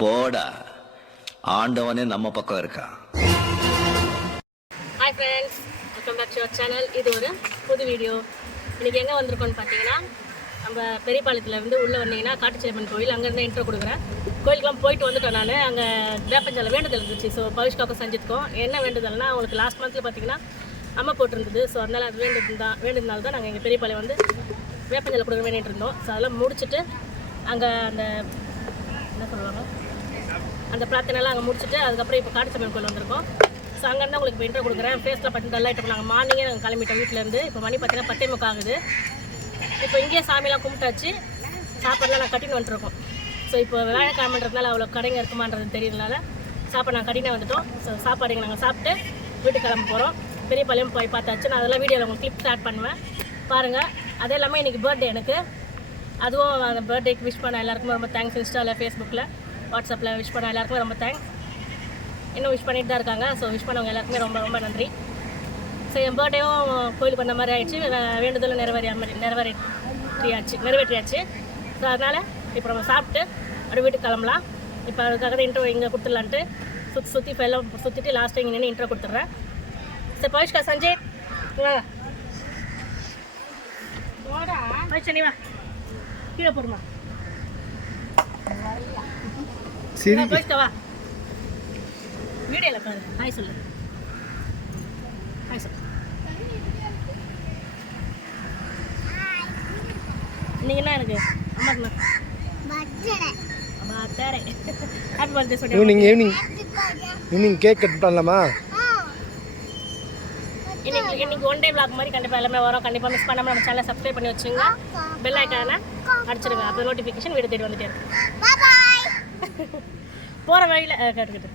போடா, ஆண்டவனே நம்ம பக்கம் இருக்கா. Hi friends, welcome back to your channel. இது ஒரு புது வீடியோ. இன்றைக்கி எங்கே வந்திருக்கோன்னு பார்த்தீங்கன்னா, நம்ம பெரியபாளையத்துலேருந்து உள்ளே வந்தீங்கன்னா காட்டுச்சேரியம்மன் கோயில், அங்கேருந்து இன்ட்ரோ கொடுக்குறேன். கோயிலுக்குலாம் போயிட்டு வந்துட்டோம். நான் அங்கே வேப்பஞ்சால வேண்டுதல் இருந்துச்சு. ஸோ பவிஷ்காவுக்கும் சஞ்சித்துக்கும் என்ன வேண்டுதல்னா, அவங்களுக்கு லாஸ்ட் மந்தில் பார்த்தீங்கன்னா அம்மா போட்டிருந்தது. ஸோ அதனால் அது வேண்டுதனால தான் நாங்கள் எங்கள் பெரியபாளையம் வந்து வேப்பஞ்சாலை கொடுக்க வேண்டிட்டு இருந்தோம். ஸோ அதெல்லாம் முடிச்சுட்டு அங்கே அந்த என்ன சொல்லுவாங்க, அந்த பிரார்த்தனைலாம் அங்கே முடிச்சுட்டு அதுக்கப்புறம் இப்போ காட்டுச்சேரியம்மன் கோயில் வந்திருக்கோம். ஸோ அங்கேருந்து உங்களுக்கு இப்போ இன்ட்ரோ கொடுக்குறேன். ஃபேஸில் பார்த்து நல்லா இப்போ நாங்கள் மார்னிங்கே நாங்கள் கிளம்பிட்டோம் வீட்டிலேருந்து. இப்போ மணி பார்த்தீங்கன்னா 10:30 ஆகுது. இப்போ இங்கேயே சாமியெல்லாம் கும்பிட்டாச்சு, சாப்பாடுலாம் நான் கட்டின்னு வந்துட்டுருக்கோம். ஸோ இப்போ வேலைக்கிழமைன்றதுனால அவ்வளோ கடைங்க இருக்குமான்றது தெரியறதுனால சாப்பாடு நாங்கள் கட்டினே வந்துட்டோம். ஸோ சாப்பாடு நாங்கள் சாப்பிட்டு வீட்டுக்கு கிளம்ப போகிறோம். பெரியபாளையம் போய் பார்த்தாச்சு. நான் அதெல்லாம் வீடியோவில் உங்களுக்கு கிளிப் ஸ்டார்ட் பண்ணுவேன், பாருங்கள். அதே இல்லாமல் இன்றைக்கி பர்த்டே எனக்கு. அதுவும் அந்த பர்த்டேக்கு விஷ் பண்ண எல்லாருக்குமே ரொம்ப தேங்க்ஸ். இன்ஸ்டாவில், ஃபேஸ்புக்கில், வாட்ஸ்அப்பில் விஷ் பண்ண எல்லாருக்குமே ரொம்ப தேங்க்ஸ். இன்னும் விஷ் பண்ணிட்டு தான் இருக்காங்க. ஸோ விஷ் பண்ணவங்க எல்லாருக்குமே ரொம்ப ரொம்ப நன்றி. ஸோ என் பர்த்டேவும் கோயிலுக்கு வந்த மாதிரி ஆயிடுச்சு, வேண்டுதலும் நிறைவேற்றியாச்சு. ஸோ அதனால் இப்போ நம்ம சாப்பிட்டு அப்படியே வீட்டுக்கு கிளம்பலாம். இப்போ அதுக்காக தான் இன்ட்ரோ இங்கே கொடுத்துடலான்ட்டு சுற்றி இப்போ எல்லாம் சுற்றிட்டு லாஸ்ட்டு இங்கே நின்று இன்ட்ரோ கொடுத்துட்றேன். சரி பவிஷ்கா, சஞ்சய் பவிஷா நீ வா, கீழே போடுமா. பவிஷ்கா வா, வீடியோவில் பாரு. ஹாய் சொல்லு, ஹாய் சொல்லு. இன்னைக்கு என்ன எனக்கு அம்மா பர்த்டே. ஹாப்பி பர்த்டே சொல்லி ஈவினிங் கேக் கட் பண்ணலாமா? இன்னைக்கு ஒன் டே விளாக் மாதிரி கண்டிப்பாக எல்லாமே வரும். கண்டிப்பாக மிஸ் பண்ணாமல் நம்ம சேனலை சப்ஸ்கிரைப் பண்ணி வச்சுங்க, பெல் ஐக்கானை அடிச்சிருங்க. அப்போ நோட்டிஃபிகேஷன் வீடு தேடி வந்துட்டே இருக்கும். போகிற வழியில் கேட்டுக்கிட்டு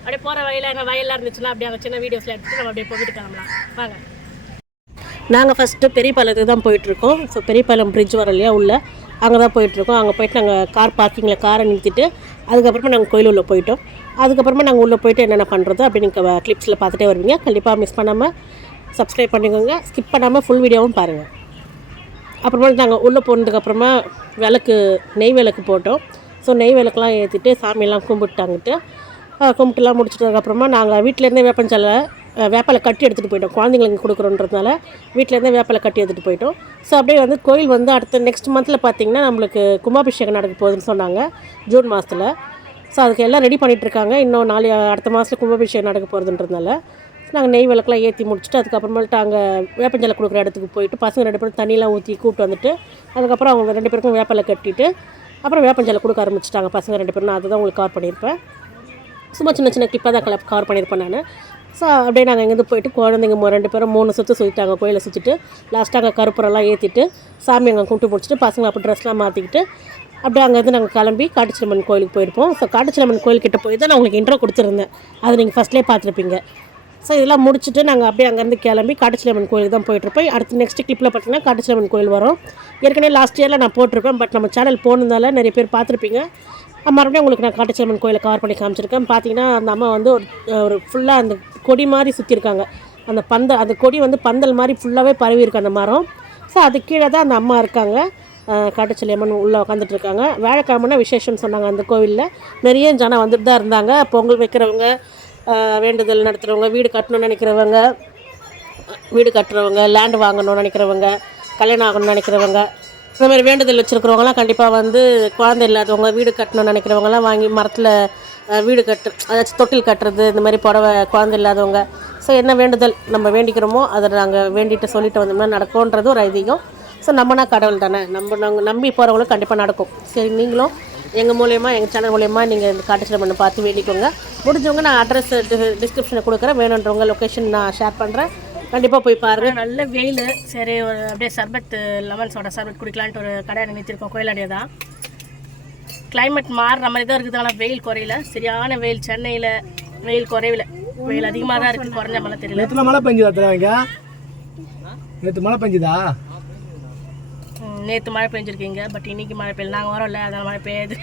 அப்படியே போகிற வழியில் என்ன வயலாக இருந்துச்சுன்னா அப்படியே அங்கே சின்ன வீடியோஸில் எடுத்துகிட்டு நம்ம அப்படியே போயிட்டு கிளம்பலாம் வாங்க. நாங்கள் ஃபஸ்ட்டு பெரியபாளையத்துக்கு தான் போயிட்டுருக்கோம். ஸோ பெரியபாளையம் பிரிட்ஜ் வர இல்லையா உள்ள, அங்கே தான் போயிட்டுருக்கோம். அங்கே போய்ட்டு நாங்கள் கார் பார்க்கிங்கில் காரை நிறுத்திட்டு அதுக்கப்புறமா நாங்கள் கோயில் உள்ளே போயிட்டோம். அதுக்கப்புறமா நாங்கள் உள்ளே போய்ட்டு என்னென்ன பண்ணுறது அப்படின்னு நீங்கள் கிளிப்ஸில் பார்த்துட்டே வருவீங்க. கண்டிப்பாக மிஸ் பண்ணாமல் சப்ஸ்கிரைப் பண்ணிக்கோங்க, ஸ்கிப் பண்ணாமல் ஃபுல் வீடியோவும் பாருங்கள். அப்புறமா நாங்கள் உள்ளே போனதுக்கப்புறமா நெய் விளக்கு போட்டோம். ஸோ நெய் விளக்குலாம் ஏற்றிட்டு சாமியெல்லாம் கும்பிட்டுலாம் முடிச்சிட்டதுக்கப்புறமா நாங்கள் வீட்டிலேருந்தே வேப்பலை கட்டி எடுத்துகிட்டு போயிட்டோம். குழந்தைங்களுக்கு கொடுக்குறோன்றதுனால வீட்டிலேருந்தே வேப்பலை கட்டி எடுத்துகிட்டு போயிட்டோம். ஸோ அப்படியே வந்து கோயில் வந்து அடுத்த நெக்ஸ்ட் மந்தில் பார்த்திங்கன்னா நம்மளுக்கு கும்பாபிஷேகம் நடக்க போகுதுன்னு சொன்னாங்க, ஜூன் மாதத்தில். ஸோ அதுக்கு எல்லாம் ரெடி பண்ணிகிட்ருக்காங்க. இன்னும் அடுத்த மாதத்தில் கும்பாபிஷேகம் நடக்க போகிறதுன்றதுனால நாங்கள் நெய் விளக்கெலாம் ஏற்றி முடிச்சுட்டு அதுக்கப்புறமேட்டு அங்கே வேப்பஞ்சலை கொடுக்குற இடத்துக்கு போயிட்டு பசங்க 2 பேரும் தண்ணியெலாம் ஊற்றி கூப்பிட்டு வந்துட்டு அதுக்கப்புறம் அவங்க 2 பேருக்கும் வேப்பலை கட்டிட்டு அப்புறம் வேப்பஞ்சலை கொடுக்க ஆரம்பிச்சிட்டாங்க பசங்க 2 பேரும். நான் அதை தான் உங்களுக்கு கவர் பண்ணியிருப்பேன். சும்மா சின்ன கிளிப்பாக தான் கவர் பண்ணியிருப்பேன் நான். ஸோ அப்படியே நாங்கள் இங்கேருந்து போயிட்டு குழந்தைங்க 2 பேரும் 3 சுற்றிட்டாங்க கோயிலை சுற்றிட்டு லாஸ்ட்டாக அங்கே கருப்புரெல்லாம் ஏற்றிட்டு சாமி அங்கே கும்பிட்டு முடிச்சுட்டு பசங்க அப்போ ட்ரெஸ்லாம் மாற்றிக்கிட்டு அப்படியே அங்கேருந்து நாங்கள் கிளம்பி காட்டுச்சேரியம்மன் கோயிலுக்கு போயிருப்போம். ஸோ காட்டுச்சேரியம்மன் கோயில்கிட்ட போய் தான் நான் உங்களுக்கு இன்ட்ரோ கொடுத்துருந்தேன், அதை நீங்கள் ஃபஸ்ட்லேயே பார்த்துருப்பீங்க. ஸோ இதெல்லாம் முடிச்சுட்டு நாங்கள் அப்படியே அங்கேருந்து கிளம்பி காட்டுச்சேரியம்மன் கோயிலுக்கு தான் போயிட்டுருப்போம். அடுத்து நெக்ஸ்ட் கிளிப்பில் பார்த்தீங்கன்னா காட்டுச்சேரியம்மன் கோயில் வரும். ஏற்கனவே லாஸ்ட் இயரில் நான் போட்டிருப்பேன், பட் நம்ம சேனல் போனதால நிறைய பேர் பார்த்துருப்பீங்க. மறுபடியும் உங்களுக்கு நான் காட்டுச்சேரியம்மன் கோயிலை கவர் பண்ணி காமிச்சிருக்கேன். பார்த்தீங்கன்னா அந்த அம்மா வந்து ஒரு ஃபுல்லாக அந்த கொடி மாதிரி சுற்றிருக்காங்க. அந்த கொடி வந்து பந்தல் மாதிரி ஃபுல்லாகவே பரவி இருக்கு அந்த மரம். ஸோ அது கீழே தான் அந்த அம்மா இருக்காங்க. காட்டுச்சேரியம்மன் உள்ளே உட்காந்துட்ருக்காங்க. வியாழக்கிழமைனா விசேஷம்னு சொன்னாங்க. அந்த கோவிலில் நிறைய ஜனம் வந்துட்டு தான் இருந்தாங்க. பொங்கல் வைக்கிறவங்க, வேண்டுதல் நடத்துகிறவங்க, வீடு கட்டணும்னு நினைக்கிறவங்க, லேண்டு வாங்கணும்னு நினைக்கிறவங்க, கல்யாணம் ஆகணும்னு நினைக்கிறவங்க, இந்த மாதிரி வேண்டுதல் வச்சுருக்கிறவங்களாம் கண்டிப்பாக வந்து குழந்தை இல்லாதவங்க, வீடு கட்டணும்னு நினைக்கிறவங்களாம் வாங்கி மரத்தில் வீடு அதாச்சும் தொட்டில் கட்டுறது, இந்த மாதிரி புடவை, குழந்தை இல்லாதவங்க. ஸோ என்ன வேண்டுதல் நம்ம வேண்டிக்கிறோமோ அதை நாங்கள் வேண்டிட்டு சொல்லிட்டு வந்த மாதிரி நடக்கும்ன்றது ஒரு ஐதீகம். ஸோ நம்மனா கடவுள் தானே, நாங்கள் நம்பி போகிறவங்களும் கண்டிப்பாக நடக்கும். சரி, நீங்களும் எங்கள் மூலயமா, எங்கள் சேனல் மூலயமா நீங்கள் இந்த காட்டுச்சேரியம்மனை பார்த்து வேண்டிக்கோங்க. முடிஞ்சவங்க நான் அட்ரஸ் டிஸ்கிரிப்ஷனில் கொடுக்குறேன், வேணுன்றவங்க லொக்கேஷன் நான் ஷேர் பண்ணுறேன், கண்டிப்பாக போய் பாருங்கள். நல்ல வெயில். சரி, அப்படியே லெமன் சோடா சர்பத் குடிக்கலான்ட்டு ஒரு கடை நிறுத்திருக்கோம். கோயிலாடியே தான். கிளைமேட் மாறுற மாதிரி தான் இருக்குது, ஆனால் வெயில் குறையில. சரியான வெயில். சென்னையில் வெயில் குறையில, வெயில் அதிகமாக தான் இருக்குது, குறைஞ்ச மழை தெரியல. மழை பெஞ்சுதா? நேற்று மழை பெஞ்சுதா? நேற்று மழை பெஞ்சிருக்கீங்க, பட் இன்றைக்கி மழை பெய்யல. நாங்கள் வரோம்ல, அதனால் மழை பெய்யாது.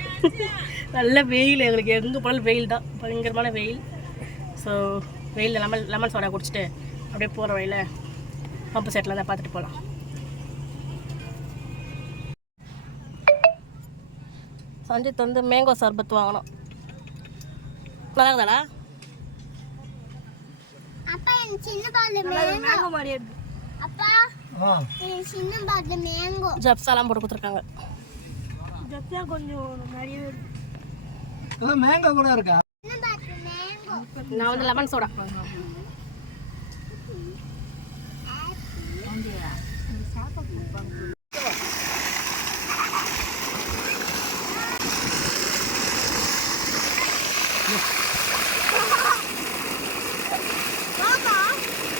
நல்ல வெயில். எங்களுக்கு எங்கே போனாலும் வெயில் தான், பயங்கரமான வெயில். ஸோ வெயிலில் லெமன் சோடா குடிச்சிட்டு அப்படியே போகிற வழியில் பம்பு செட்டில் தான் பார்த்துட்டு போகலாம். சஞ்சித் வந்து மேங்கோ சர்பத் வாங்கணும். நல்லா இருக்குதாடா? அப்பா எனக்கு சின்ன பாட்டில் மேங்கோ மாதிரி இருக்கு. அப்பா எனக்கு சின்ன பாட்டில் மேங்கோ ஜப்ஸாலாம் போட்டு கொடுத்துருக்காங்க. ஜப்ஸா கொஞ்சம் நிறையவே இருக்கு. இதெல்லாம் மேங்கோ கூட இருக்கா? சின்ன பாட்டில் மேங்கோ. நான் வந்து லெமன் சோடா.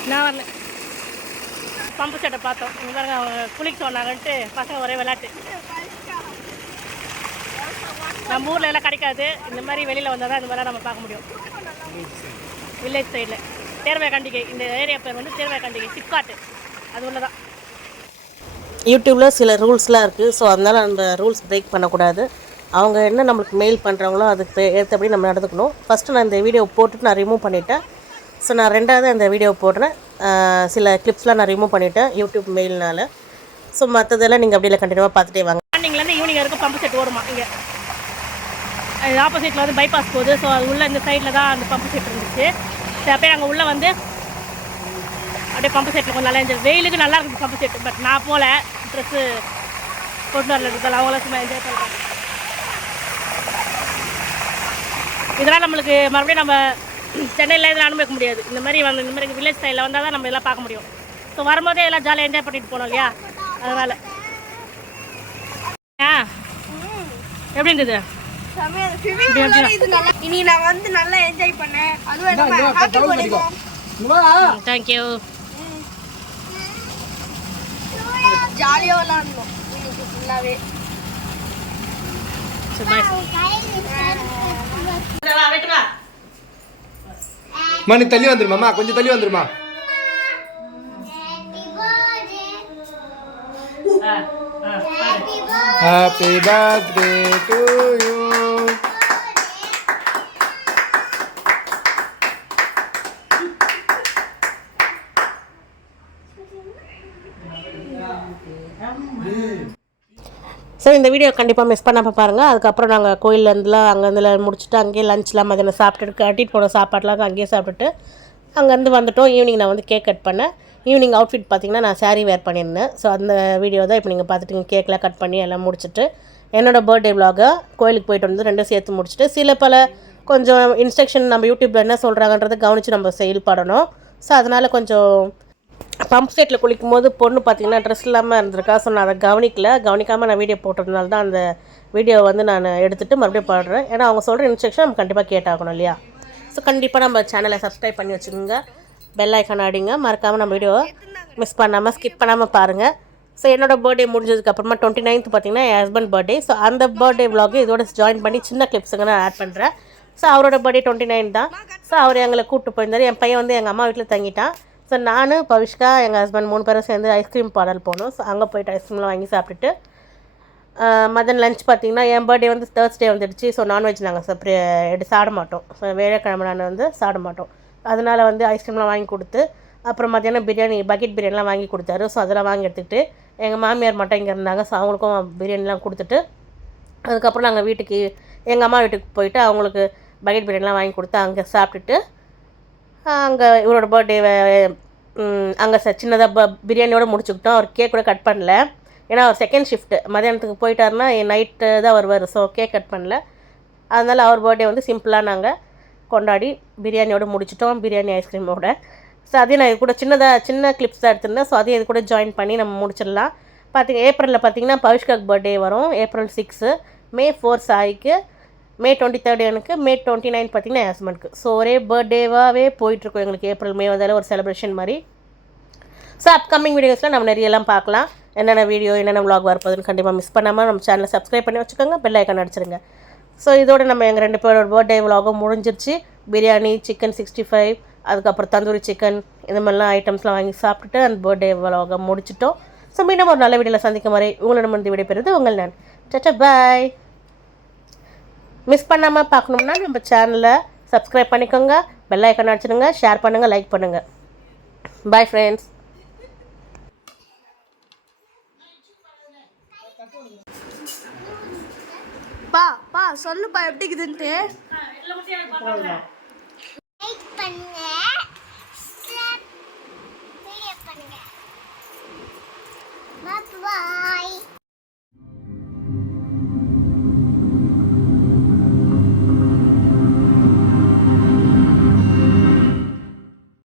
நான் வரல. பம்பு செட்டை பார்த்தோம். இங்கே பாருங்க, அவங்க குளிக்க சொன்னாங்கன்ட்டு பசங்க ஒரே விளையாட்டு. நம்ம ஊரில் எல்லாம் கிடைக்காது. இந்த மாதிரி வெளியில் வந்தால் தான் இந்த மாதிரிலாம் நம்ம பார்க்க முடியும். வில்லேஜ் சைடில் தேர்வை கண்டிகை, இந்த ஏரியா பேர் வந்து தேர்வை கண்டிகை, சிப்காட்டு, அது உள்ள தான். யூடியூப்பில் சில ரூல்ஸ்லாம் இருக்குது. ஸோ அதனால் அந்த ரூல்ஸ் பிரேக் பண்ணக்கூடாது. அவங்க என்ன நம்மளுக்கு மெயில் பண்ணுறாங்களோ அதுக்கு ஏற்றபடி நம்ம நடந்துக்கணும். ஃபஸ்ட்டு நான் இந்த வீடியோ போட்டுட்டு நான் ரிமூவ் பண்ணிட்டேன். ஸோ நான் ரெண்டாவது அந்த வீடியோ போடுறேன். சில கிளிப்ஸ்லாம் நான் ரிமூவ் பண்ணிவிட்டேன் யூடியூப் மெயில்னால். ஸோ மற்றதெல்லாம் நீங்கள் அப்படியே கண்டினியூவாக பார்த்துட்டே வாங்க. மார்னிங்லேருந்து ஈவினிங் வரைக்கும் பம்பு செட் ஓடுமா. இங்கே ஆப்போசிட்டில் வந்து பைபாஸ் போகுது. ஸோ அது உள்ளே இந்த சைடில் தான் அந்த பம்பு செட் இருந்துச்சு. சரி, அப்படியே நாங்கள் உள்ளே வந்து அப்படியே பம்பு செட்டில் கொஞ்சம் நல்லா என்ஜாய். வெயிலுக்கு நல்லா இருக்குது பம்பு செட்டு. பட் நான் போகல, ட்ரெஸ்ஸு கொண்டு வரல இருக்கிறதால அவங்களாம் சும்மா என்ஜாய் பண்ணுறாங்க. இதெல்லாம் நம்மளுக்கு மறுபடியும் நம்ம சென்னையில் இதெல்லாம் அனுபவிக்க முடியாது. இந்த மாதிரி வந்து இந்த மாதிரி வில்லேஜ் ஸ்டைலில் வந்தால் தான் நம்ம எல்லாம் பார்க்க முடியும். ஸோ வரும்போதே எல்லாம் ஜாலியாக என்ஜாய் பண்ணிட்டு போனோம் இல்லையா, அதனால். எப்படி இருந்தது? இனி நான் வந்து நல்லா என்ஜாய் பண்ணேன். அதுவும் தேங்க்யூ. ஜாலியாக விளாடணும் இன்னைக்கு ஃபுல்லாகவே. நீ தள்ளி வந்துருமாம்மா, கொஞ்சம் தள்ளி வந்துருமா. Happy birthday to you. So இந்த வீடியோ கண்டிப்பாக மிஸ் பண்ணாமல் பாருங்கள். அதுக்கப்புறம் நாங்கள் கோயிலேருந்துலாம் அங்கேருந்துலாம் முடிச்சுட்டு அங்கேயே லஞ்ச்லாம் மதியானம் சாப்பிட்டுட்டு கட்டிட்டு போன சாப்பாடெலாம் அங்கேயே சாப்பிட்டுட்டு அங்கேருந்து வந்துவிட்டோம். ஈவினிங் நான் வந்து கேக் கட் பண்ணேன். ஈவினிங் அவுட்ஃபிட் பார்த்திங்கன்னா நான் சாரீ வேர் பண்ணியிருந்தேன். ஸோ அந்த வீடியோ தான் இப்போ நீங்கள் பார்த்துட்டு கேக்லாம் கட் பண்ணி எல்லாம் முடிச்சுட்டு என்னோடய பர்த்டே விலாகை கோயிலுக்கு போயிட்டு வந்து ரெண்டும் சேர்த்து முடிச்சுட்டு சில பல கொஞ்சம் இன்ஸ்ட்ரக்ஷன் நம்ம யூடியூப்பில் என்ன சொல்கிறாங்கன்றதை கவனித்து நம்ம செயல்படணும். ஸோ அதனால் கொஞ்சம் பம்ப் செட்டில் குளிக்கும் போது பொண்ணு பார்த்திங்கன்னா ட்ரெஸ் இல்லாமல் இருந்திருக்கா. ஸோ நான் அதை கவனிக்காமல் நான் வீடியோ போட்டதுனால தான் அந்த வீடியோ வந்து நான் எடுத்துகிட்டு மறுபடியும் பாடுறேன். ஏன்னா அவங்க சொல்கிற இன்ஸ்ட்ரக்ஷன் நம்ம கண்டிப்பாக கேட்டாகணும் இல்லையா. ஸோ கண்டிப்பாக நம்ம சேனலை சப்ஸ்கிரைப் பண்ணி வச்சுக்கோங்க, பெல் ஐக்கான் ஆடிங்க, மறக்காமல் நம்ம வீடியோவை மிஸ் பண்ணாமல் ஸ்கிப் பண்ணாமல் பாருங்கள். ஸோ என்னோடய பர்த்டே முடிஞ்சதுக்கப்புறமா 29th பார்த்திங்கன்னா என் ஹஸ்பண்ட் பர்த்டே. ஸோ அந்த பர்த்டே விலாகு இதோட ஜாயின் பண்ணி சின்ன கிளிப்ஸுங்க நான் ஆட் பண்ணுறேன். ஸோ அவரோட பர்த்டே 29 தான். ஸோ அவர் எங்களை கூப்பிட்டு போயிருந்தார். என் பையன் வந்து எங்கள் அம்மா வீட்டில் தங்கிட்டான். ஸோ நான் பவிஷ்கா எங்கள் ஹஸ்பண்ட் 3 பேரும் சேர்ந்து ஐஸ்கிரீம் பார்லர் போனோம். ஸோ அங்கே போய்ட்டு ஐஸ்கிரீம்லாம் வாங்கி சாப்பிட்டுட்டு மதியம் லஞ்ச் பார்த்திங்கன்னா என் பர்த்டே வந்து தேர்ஸ்டே வந்துடுச்சு. ஸோ நான்வெஜ் நாங்கள் சாப்பிட மாட்டோம். ஸோ வேலைக்கிழமை நான் வந்து சாப்பிட மாட்டோம். அதனால் வந்து ஐஸ்கிரீம்லாம் வாங்கி கொடுத்து அப்புறம் மத்தியானம் பிரியாணி பக்கெட் பிரியாணிலாம் வாங்கி கொடுத்தாரு. ஸோ அதெல்லாம் வாங்கி எடுத்துக்கிட்டு எங்கள் மாமியார் மட்டும் இங்கே இருந்தாங்க. ஸோ அவங்களுக்கும் பிரியாணிலாம் கொடுத்துட்டு அதுக்கப்புறம் நாங்கள் வீட்டுக்கு எங்கள் அம்மா வீட்டுக்கு போயிட்டு அவங்களுக்கு பக்கெட் பிரியாணிலாம் வாங்கி கொடுத்து அங்கே சாப்பிட்டுட்டு அங்கே இவரோட பர்த்டே அங்கே சின்னதாக பிரியாணியோடு முடிச்சுக்கிட்டோம். அவர் கேக் கூட கட் பண்ணல. ஏன்னா அவர் செகண்ட் ஷிஃப்ட்டு மதியானத்துக்கு போயிட்டாருன்னா நைட்டு தான் வருவார். ஸோ கேக் கட் பண்ணல. அதனால் அவர் பர்த்டே வந்து சிம்பிளாக நாங்கள் கொண்டாடி பிரியாணியோடு முடிச்சிட்டோம், பிரியாணி ஐஸ்கிரீமோட. ஸோ அதையும் நான் இது கூட சின்ன கிளிப்ஸ் தான் எடுத்திருந்தேன். ஸோ அதையும் இது கூட ஜாயின் பண்ணி நம்ம முடிச்சிடலாம். ஏப்ரலில் பார்த்திங்கன்னா பவிஷ்காக்கு பர்த்டே வரும், April 6. May 4 சாய்க்கு, May 23 எனக்கு, May 29 பார்த்திங்கன்னா என் ஹஸ்பண்டுக்கு. ஸோ ஒரே பர்த்டேவாகவே போயிட்டுருக்கோம் எங்களுக்கு. ஏப்ரல் மே வந்தாலும் ஒரு செலிப்ரேஷன் மாதிரி. ஸோ அப்கமிங் வீடியோஸில் நம்ம நிறையெல்லாம் பார்க்கலாம். என்னென்ன வீடியோ என்னென்ன விலாக் வரப்போகுதுன்னு கண்டிப்பாக மிஸ் பண்ணாமல் நம்ம சேனலை சப்ஸ்கிரைப் பண்ணி வச்சுக்கோங்க, பெல் ஐக்கான் அடிச்சிருங்க. ஸோ இதோட நம்ம எங்கள் 2 பேரோட பர்த்டே விலாகும் முடிஞ்சிருச்சு. பிரியாணி, சிக்கன் 65, அதுக்கப்புறம் தந்தூரி சிக்கன், இந்த மாதிரிலாம் ஐட்டம்ஸ்லாம் வாங்கி சாப்பிட்டுட்டு அந்த பர்த்டே விலாகை முடிச்சிட்டோம். ஸோ மீண்டும் ஒரு நல்ல வீடியோவில் சந்திக்கும் வரை உங்களிடமிருந்து விடைபெறுவது உங்கள் நான். சச்சா பாய். மிஸ் பண்ணாமல் பார்க்கணும்னா நம்ம சேனலை சப்ஸ்கிரைப் பண்ணிக்கோங்க, பெல் ஐக்கான் அடிச்சிடுங்க, ஷேர் பண்ணுங்கள், லைக் பண்ணுங்கள். Bye friends. பா சொல்லுப்பா எப்படி இருக்குதுன்ட்டு. லைக் பண்ணுங்க, சப்ஸ்கிரைப் பண்ணுங்க. பாய்.